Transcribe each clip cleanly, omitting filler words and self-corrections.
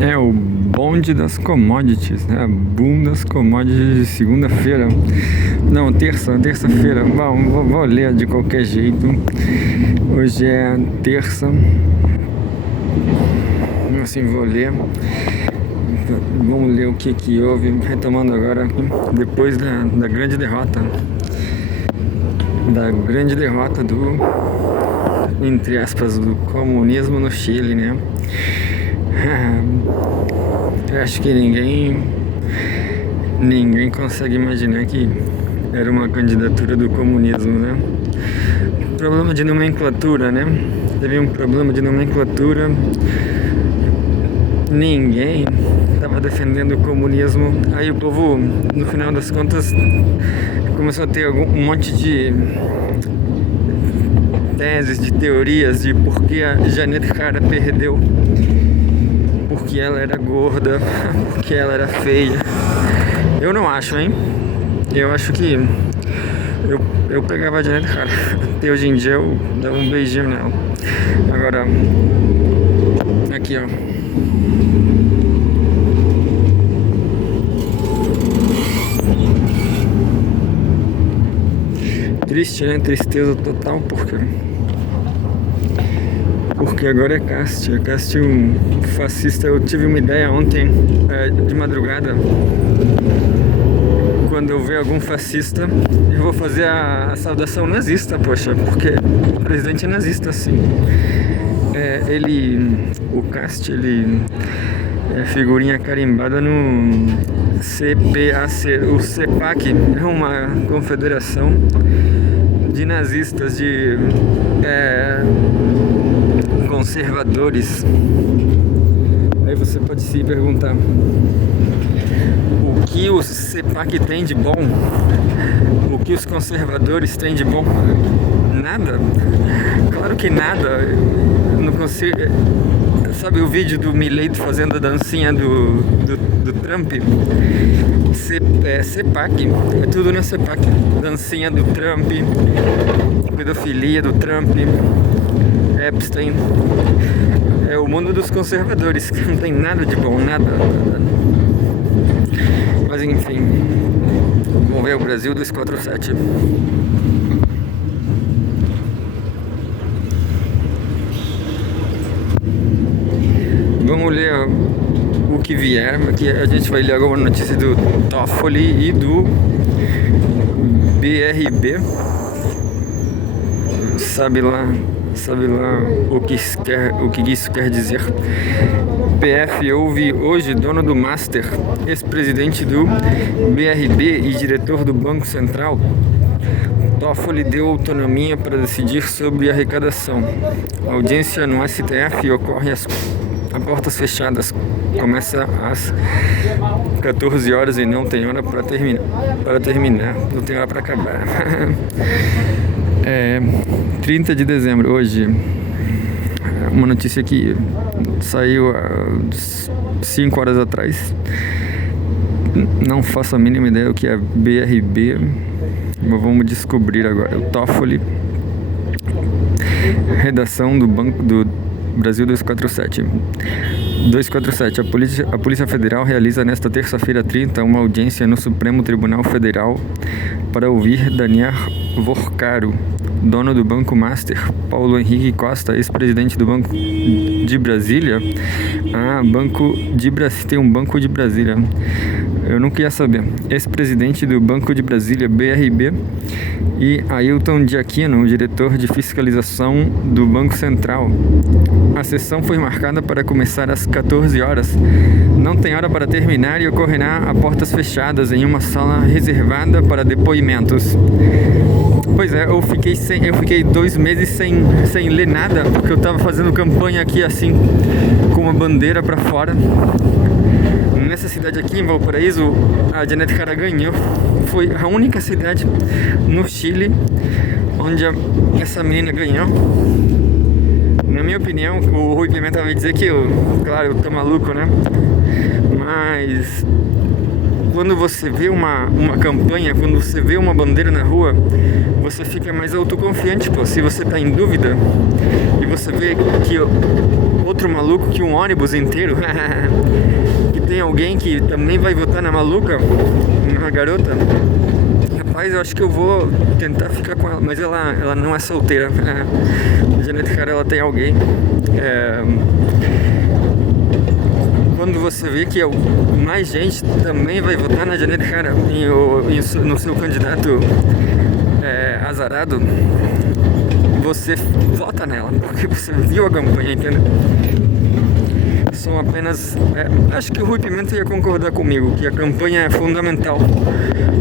É o bonde das commodities, né? Boom das commodities de segunda-feira. Não, terça-feira. Bom, vou ler de qualquer jeito. Hoje é terça. Assim, vou ler. Vamos ler o que houve. Retomando agora, depois da grande derrota. Da grande derrota do, entre aspas, do comunismo no Chile, né? Eu acho que ninguém consegue imaginar que era uma candidatura do comunismo, né? Problema de nomenclatura, né? Teve um problema de nomenclatura. Ninguém estava defendendo o comunismo. Aí o povo, no final das contas, começou a ter um monte de teses, de teorias de por que a Janete Cara perdeu. Porque ela era gorda, porque ela era feia. Eu não acho, hein? Eu acho que eu pegava a Janete Cara. Até hoje em dia eu dava um beijinho nela. Agora, aqui ó. Triste, né? Tristeza total, porque agora é Cast. Cast é um fascista. Eu tive uma ideia ontem, de madrugada. Quando eu ver algum fascista, eu vou fazer a saudação nazista, poxa, porque o presidente é nazista, sim. O Cast, ele é figurinha carimbada no CPAC. O CEPAC é uma confederação de nazistas, de conservadores. Aí você pode se perguntar: o que o CEPAC tem de bom? O que os conservadores têm de bom? Nada. Claro que nada. Eu não consigo. Sabe o vídeo do Milei fazendo a dancinha do Trump? CEPAC, é tudo na CEPAC. Dancinha do Trump, pedofilia do Trump, Epstein. É o mundo dos conservadores, que não tem nada de bom, nada. Mas enfim, vamos ver o Brasil 247. Vamos ler o que vier. Aqui a gente vai ler alguma notícia do Toffoli e do BRB. Sabe lá o que isso quer dizer. PF ouve hoje dono do Master, ex-presidente do BRB e diretor do Banco Central. Toffoli deu autonomia para decidir sobre arrecadação. A audiência no STF ocorre a portas fechadas. Começa às 14 horas e não tem hora para terminar. Não tem hora para acabar. 30 de dezembro, hoje. Uma notícia que saiu há 5 horas atrás. Não faço a mínima ideia do que é BRB. Mas vamos descobrir agora. O Toffoli. Redação do Banco do Brasil 247. A Polícia Federal realiza nesta terça-feira 30 uma audiência no Supremo Tribunal Federal para ouvir Daniel Vorcaro, dono do Banco Master, Paulo Henrique Costa, ex-presidente do Banco de Brasília. Tem um Banco de Brasília. Eu não queria saber. Ex-presidente do Banco de Brasília, BRB, e Ailton de Aquino, diretor de fiscalização do Banco Central. A sessão foi marcada para começar às 14 horas. Não tem hora para terminar e ocorrerá a portas fechadas em uma sala reservada para depoimentos. Pois é, eu fiquei 2 meses sem ler nada, porque eu estava fazendo campanha aqui assim, com uma bandeira para fora. Nessa cidade aqui, em Valparaíso, a Janete Cara ganhou. Foi a única cidade no Chile onde essa menina ganhou. Na minha opinião, o Rui Pimenta vai dizer que claro, eu tô maluco, né? Mas quando você vê uma campanha, quando você vê uma bandeira na rua, você fica mais autoconfiante, pô. Se você tá em dúvida e você vê que outro maluco, que um ônibus inteiro, que tem alguém que também vai votar na maluca, na garota, rapaz, eu acho que eu vou tentar ficar com ela, mas ela não é solteira. Janete Cara, ela tem alguém. Quando você vê que mais gente também vai votar na Janete Cara no seu candidato azarado, você vota nela, porque você viu a campanha, entendeu? São apenas... acho que o Rui Pimenta ia concordar comigo, que a campanha é fundamental.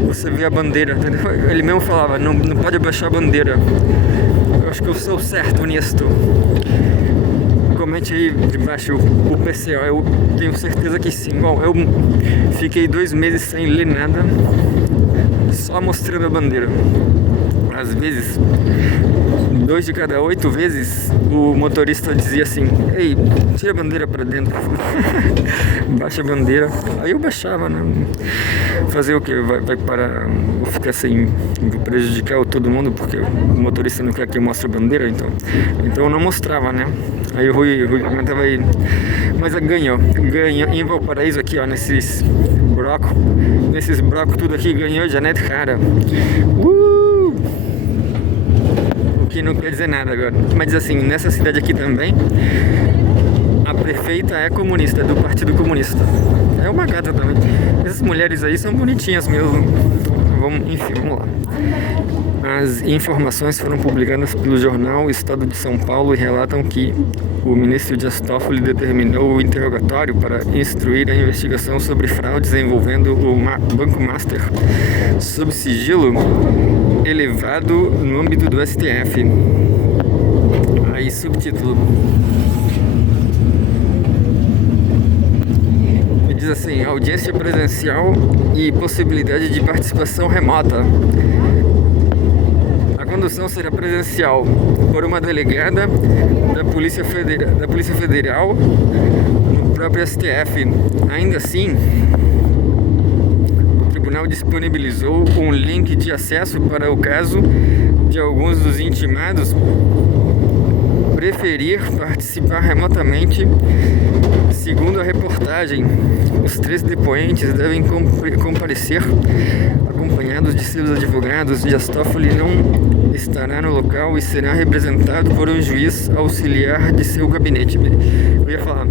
Você vê a bandeira, entendeu? Ele mesmo falava, não pode abaixar a bandeira. Eu acho que eu sou certo nisto. Comente aí debaixo o PCO, eu tenho certeza que sim. Bom, eu fiquei 2 meses sem ler nada, só mostrando a bandeira. Às vezes, 2 de cada 8 vezes, o motorista dizia assim: ei, tira a bandeira pra dentro. Baixa a bandeira. Aí eu baixava, né? Fazer o que? Vai parar, vou ficar sem, vou prejudicar todo mundo porque o motorista não quer que eu mostre a bandeira, então eu não mostrava, né? Aí o Rui comentava aí, mas ganhou em Valparaíso aqui, ó, nesses brocos tudo aqui, ganhou Janete Cara. O que não quer dizer nada agora, mas assim, nessa cidade aqui também, a prefeita é comunista, do Partido Comunista. É uma gata também. Essas mulheres aí são bonitinhas mesmo. Vamos lá. As informações foram publicadas pelo jornal Estado de São Paulo e relatam que o ministro Dias Toffoli determinou o interrogatório para instruir a investigação sobre fraudes envolvendo o Banco Master sob sigilo elevado no âmbito do STF. Aí, subtítulo. Diz assim: audiência presencial e possibilidade de participação remota. A condução será presencial por uma delegada da Polícia Federal no próprio STF. Ainda assim, o tribunal disponibilizou um link de acesso para o caso de alguns dos intimados preferir participar remotamente. Segundo a reportagem, os 3 depoentes devem comparecer acompanhados de seus advogados. Dias Toffoli não estará no local e será representado por um juiz auxiliar de seu gabinete. Eu ia falar,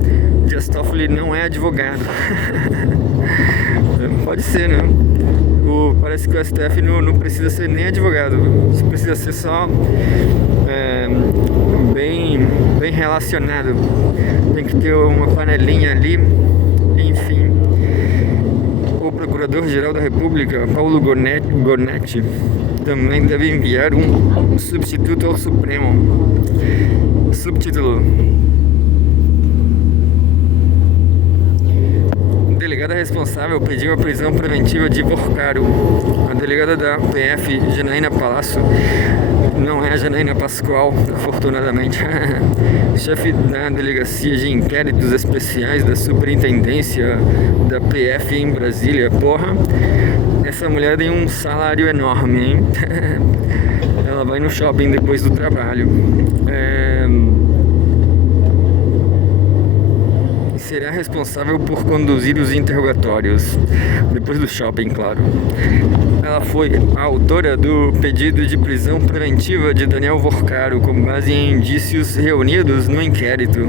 Dias Toffoli não é advogado. Pode ser, né? Parece que o STF não precisa ser nem advogado, precisa ser só bem relacionado. Tem que ter uma panelinha ali, enfim. O Procurador-Geral da República, Paulo Gornetti, também deve enviar um substituto ao Supremo. Subtítulo: a delegada responsável pediu a prisão preventiva de Vorcaro. A delegada da PF, Janaína Palácio, não é a Janaína Pascoal, afortunadamente, chefe da Delegacia de Inquéritos Especiais da Superintendência da PF em Brasília. Porra, essa mulher tem um salário enorme, hein? Ela vai no shopping depois do trabalho. Será responsável por conduzir os interrogatórios, depois do shopping, claro. Ela foi a autora do pedido de prisão preventiva de Daniel Vorcaro, com base em indícios reunidos no inquérito.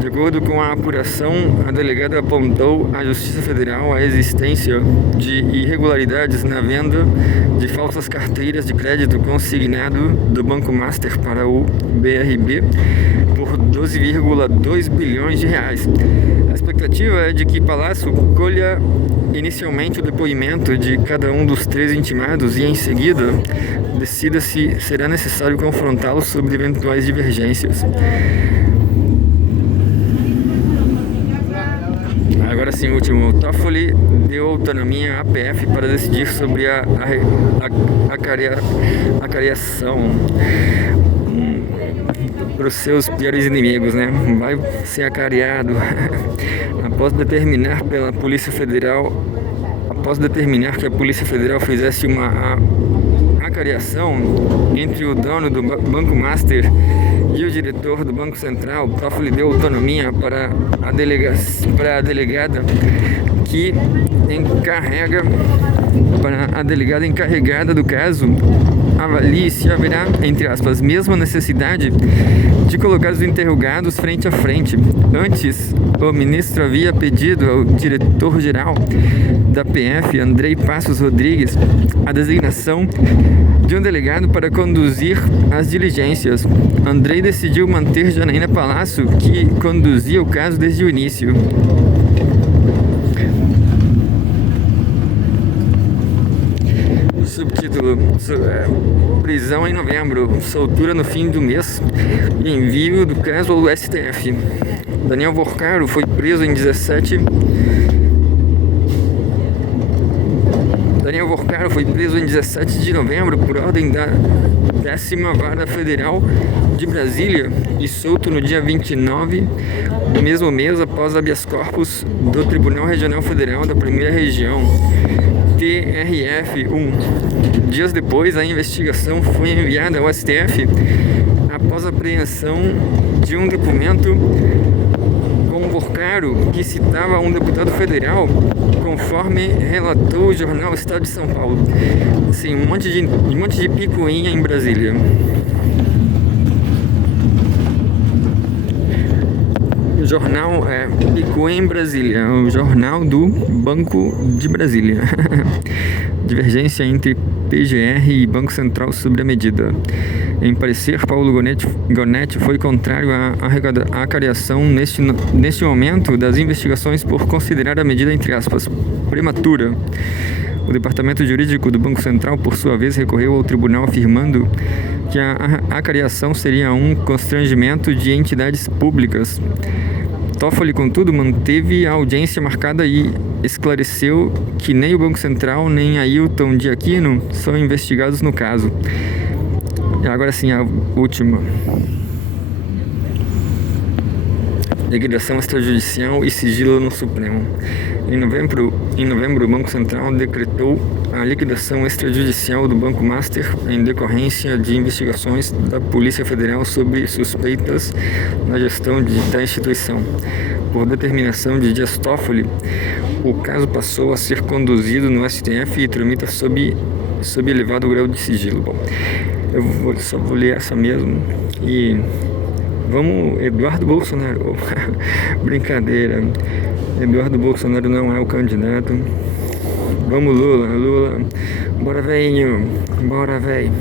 De acordo com a apuração, a delegada apontou à Justiça Federal a existência de irregularidades na venda de falsas carteiras de crédito consignado do Banco Master para o BRB por 12,2 bilhões de reais. A expectativa é de que Palácio colha inicialmente o depoimento de cada um dos 3 intimados e, em seguida, decida se será necessário confrontá-los sobre eventuais divergências. Agora sim, último. Toffoli deu autonomia à PF para decidir sobre a acariação para os seus piores inimigos, né? Vai ser acariado. Após determinar pela Polícia Federal a após determinar que a Polícia Federal fizesse uma acariação entre o dono do Banco Master e o diretor do Banco Central, Toffoli deu autonomia para a delegada que a delegada encarregada do caso avalie se haverá, entre aspas, mesma necessidade de colocar os interrogados frente a frente. Antes, o ministro havia pedido ao diretor-geral da PF, Andrei Passos Rodrigues, a designação de um delegado para conduzir as diligências. Andrei decidiu manter Janaína Palácio, que conduzia o caso desde o início. Subtítulo: Prisão em novembro, soltura no fim do mês e envio do caso ao STF. Daniel Vorcaro foi preso em 17 de novembro por ordem da 10ª Vara Federal de Brasília e solto no dia 29 do mesmo mês após habeas corpus do Tribunal Regional Federal da Primeira Região, TRF-1. Dias depois, a investigação foi enviada ao STF após a apreensão de um documento com Vorcaro que citava um deputado federal, conforme relatou o jornal Estado de São Paulo. Assim, um monte de picuinha em Brasília. O jornal é Picuinha em Brasília, o jornal do Banco de Brasília. Divergência entre PGR e Banco Central sobre a medida. Em parecer, Paulo Gonetti foi contrário à acariação neste momento das investigações por considerar a medida, entre aspas, prematura. O Departamento Jurídico do Banco Central, por sua vez, recorreu ao tribunal afirmando que a acariação seria um constrangimento de entidades públicas. Toffoli, contudo, manteve a audiência marcada e esclareceu que nem o Banco Central nem Ailton de Aquino são investigados no caso. Agora sim, a última. Liquidação extrajudicial e sigilo no Supremo. Em novembro, o Banco Central decretou a liquidação extrajudicial do Banco Master em decorrência de investigações da Polícia Federal sobre suspeitas na gestão da instituição. Por determinação de Dias Toffoli, o caso passou a ser conduzido no STF e tramita sob elevado grau de sigilo. Bom, só vou ler essa mesmo e vamos, Eduardo Bolsonaro. Brincadeira, Eduardo Bolsonaro não é o candidato. Vamos, Lula, bora velho, bora velho.